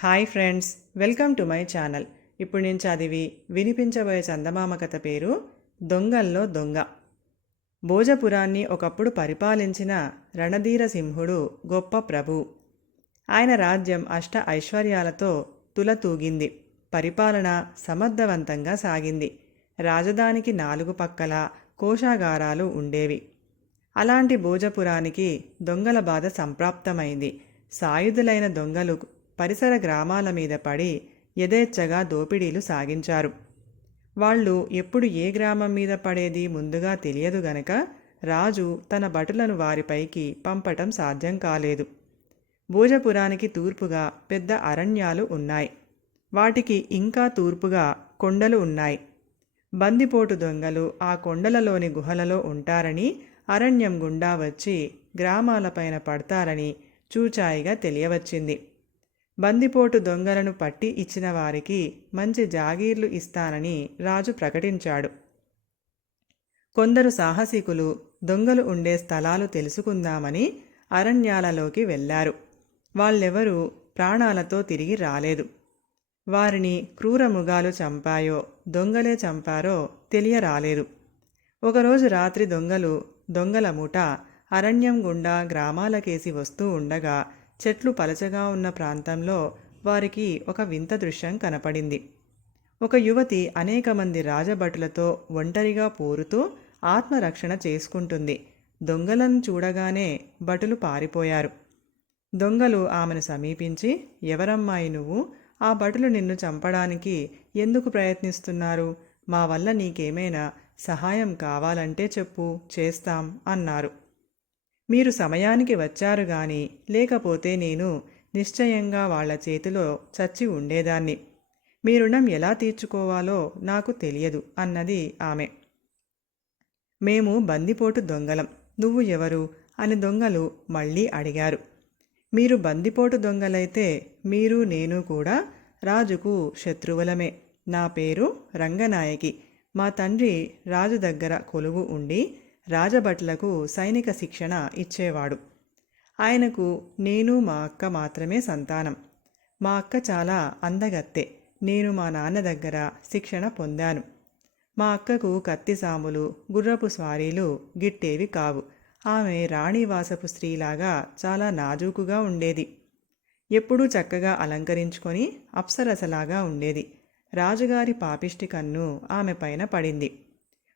Hi friends, welcome to my channel. ఇప్పుడు నేను చదివి వినిపించబోయే చందమామ కథ పేరు దొంగల్లో దొంగ. భోజపురాన్ని ఒకప్పుడు పరిపాలించిన రణధీర సింహుడు గొప్ప ప్రభు. ఆయన రాజ్యం అష్ట ఐశ్వర్యాలతో తులతూగింది. పరిపాలన సమర్థవంతంగా సాగింది. రాజధానికి 4 పక్కల కోశాగారాలు ఉండేవి. అలాంటి భోజపురానికి దొంగల బాధ సంప్రాప్తమైంది. సాయుధులైన దొంగలు పరిసర గ్రామాల మీద పడి యథేచ్ఛగా దోపిడీలు సాగించారు. వాళ్ళు ఎప్పుడు ఏ గ్రామం మీద పడేది ముందుగా తెలియదు గనక రాజు తన భటులను వారిపైకి పంపటం సాధ్యం కాలేదు. భోజపురానికి తూర్పుగా పెద్ద అరణ్యాలు ఉన్నాయి. వాటికి ఇంకా తూర్పుగా కొండలు ఉన్నాయి. బందిపోటు దొంగలు ఆ కొండలలోని గుహలలో ఉంటారని, అరణ్యం గుండా వచ్చి గ్రామాలపైన పడతారని చూచాయిగా తెలియవచ్చింది. బందిపోటు దొంగలను పట్టి ఇచ్చిన వారికి మంచి జాగీర్లు ఇస్తానని రాజు ప్రకటించాడు. కొందరు సాహసికులు దొంగలు ఉండే స్థలాలు తెలుసుకుందామని అరణ్యాలలోకి వెళ్ళారు. వాళ్ళెవరూ ప్రాణాలతో తిరిగి రాలేదు. వారిని క్రూరముగాలు చంపాయో దొంగలే చంపారో తెలియరాలేదు. ఒకరోజు రాత్రి దొంగల ముఠ అరణ్యం గుండా గ్రామాలకేసి వస్తూ ఉండగా చెట్లు పలచగా ఉన్న ప్రాంతంలో వారికి ఒక వింత దృశ్యం కనపడింది. ఒక యువతి అనేక మంది రాజభటులతో ఒంటరిగా పోరుతూ ఆత్మరక్షణ చేసుకుంటుంది. దొంగలను చూడగానే భటులు పారిపోయారు. దొంగలు ఆమెను సమీపించి, ఎవరమ్మాయి నువ్వు? ఆ భటులు నిన్ను చంపడానికి ఎందుకు ప్రయత్నిస్తున్నారు? మా వల్ల నీకేమైనా సహాయం కావాలంటే చెప్పు, చేస్తాం అన్నారు. మీరు సమయానికి వచ్చారు గాని లేకపోతే నేను నిశ్చయంగా వాళ్ల చేతిలో చచ్చి ఉండేదాన్ని. మీ రుణం ఎలా తీర్చుకోవాలో నాకు తెలియదు అన్నది ఆమె. మేము బందిపోటు దొంగలం, నువ్వు ఎవరు అని దొంగలు మళ్ళీ అడిగారు. మీరు బందిపోటు దొంగలైతే మీరు నేను కూడా రాజుకు శత్రువులమే. నా పేరు రంగనాయకి. మా తండ్రి రాజు దగ్గర కొలువు ఉండి రాజభట్లకు సైనిక శిక్షణ ఇచ్చేవాడు. ఆయనకు నేను మా అక్క మాత్రమే సంతానం. మా అక్క చాలా అందగత్తె. నేను మా నాన్న దగ్గర శిక్షణ పొందాను. మా అక్కకు కత్తి సాములు, గుర్రపు స్వారీలు గిట్టేవి కావు. ఆమె రాణివాసపు స్త్రీలాగా చాలా నాజూకుగా ఉండేది. ఎప్పుడూ చక్కగా అలంకరించుకొని అప్సరసలాగా ఉండేది. రాజుగారి పాపిష్టి కన్ను ఆమె పైన పడింది.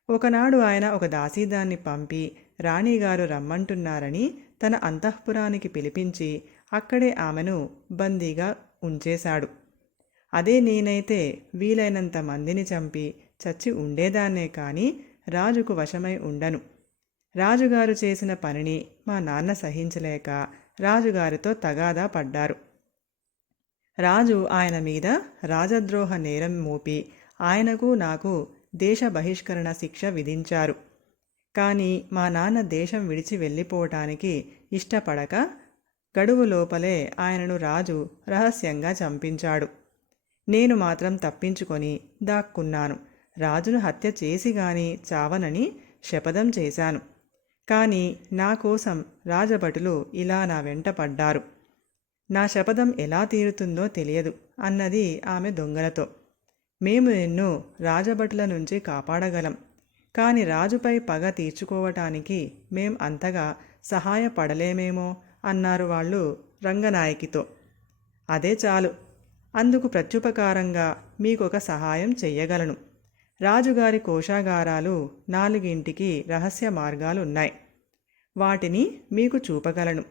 ఒకనాడు ఆయన ఒక దాసీదాన్ని పంపి రాణిగారు రమ్మంటున్నారని తన అంతఃపురానికి పిలిపించి అక్కడే ఆమెను బందీగా ఉంచేశాడు. అదే నేనైతే వీలైనంత మందిని చంపి చచ్చి ఉండేదాన్నే కాని రాజుకు వశమై ఉండను. రాజుగారు చేసిన పనిని మా నాన్న సహించలేక రాజుగారితో తగాదా పడ్డారు. రాజు ఆయన మీద రాజద్రోహ నేరం మోపి ఆయనకు నాకు దేశ బహిష్కరణ శిక్ష విధించారు. కానీ మా నాన్న దేశం విడిచి వెళ్ళిపోవటానికి ఇష్టపడక గడువు లోపలే ఆయనను రాజు రహస్యంగా చంపించాడు. నేను మాత్రం తప్పించుకొని దాక్కున్నాను. రాజును హత్య చేసి గాని చావనని శపథం చేశాను. కానీ నా కోసం రాజభటులు ఇలా నా వెంట పడ్డారు. నా శపథం ఎలా తీరుతుందో తెలియదు అన్నది ఆమె దొంగలతో. మేము నిన్ను రాజభటుల నుంచి కాపాడగలం, కాని రాజుపై పగ తీర్చుకోవటానికి మేం అంతగా సహాయపడలేమేమో అన్నారు వాళ్ళు రంగనాయకితో. అదే చాలు, అందుకు ప్రత్యుపకారంగా మీకొక సహాయం చెయ్యగలను. రాజుగారి కోశాగారాలు 4కి రహస్య మార్గాలున్నాయి. వాటిని మీకు చూపగలను.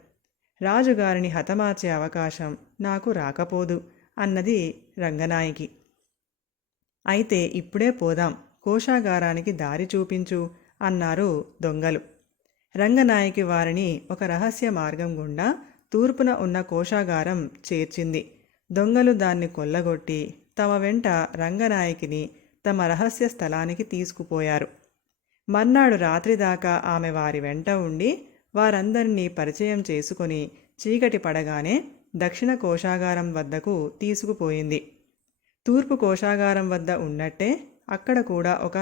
రాజుగారిని హతమార్చే అవకాశం నాకు రాకపోదు అన్నది రంగనాయకి. అయితే ఇప్పుడే పోదాం, కోశాగారానికి దారి చూపించు అన్నారు దొంగలు. రంగనాయకి వారిని ఒక రహస్య మార్గం గుండా తూర్పున ఉన్న కోశాగారం చేర్చింది. దొంగలు దాన్ని కొల్లగొట్టి తమ వెంట రంగనాయకిని తమ రహస్య స్థలానికి తీసుకుపోయారు. మర్నాడు రాత్రి దాకా ఆమె వారి వెంట ఉండి వారందరినీ పరిచయం చేసుకుని చీకటి పడగానే దక్షిణ కోశాగారం వద్దకు తీసుకుపోయింది. తూర్పు కోశాగారం వద్ద ఉన్నట్టే అక్కడ కూడా ఒక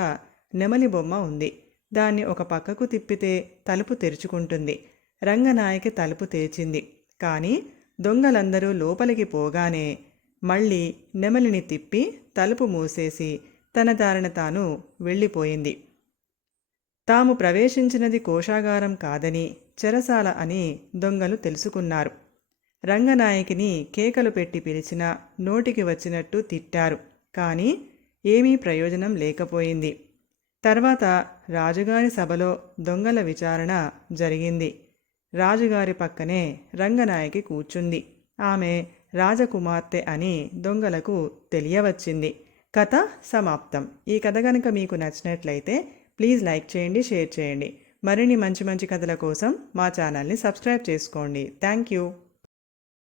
నెమలి బొమ్మ ఉంది. దాన్ని ఒక పక్కకు తిప్పితే తలుపు తెరుచుకుంటుంది. రంగనాయకి తలుపు తెరిచింది. కానీ దొంగలందరూ లోపలికి పోగానే మళ్ళీ నెమలిని తిప్పి తలుపు మూసేసి తన దారిన తాను వెళ్ళిపోయింది. తాము ప్రవేశించినది కోశాగారం కాదని చెరసాల అని దొంగలు తెలుసుకున్నారు. రంగనాయకిని కేకలు పెట్టి పిలిచినా నోటికి వచ్చినట్టు తిట్టారు. కానీ ఏమీ ప్రయోజనం లేకపోయింది. తర్వాత రాజుగారి సభలో దొంగల విచారణ జరిగింది. రాజుగారి పక్కనే రంగనాయకి కూర్చుంది. ఆమె రాజకుమార్తె అని దొంగలకు తెలియవచ్చింది. కథ సమాప్తం. ఈ కథ కనుక మీకు నచ్చినట్లయితే ప్లీజ్ లైక్ చేయండి, షేర్ చేయండి. మరిన్ని మంచి మంచి కథల కోసం మా ఛానల్ని సబ్స్క్రైబ్ చేసుకోండి. Thank you.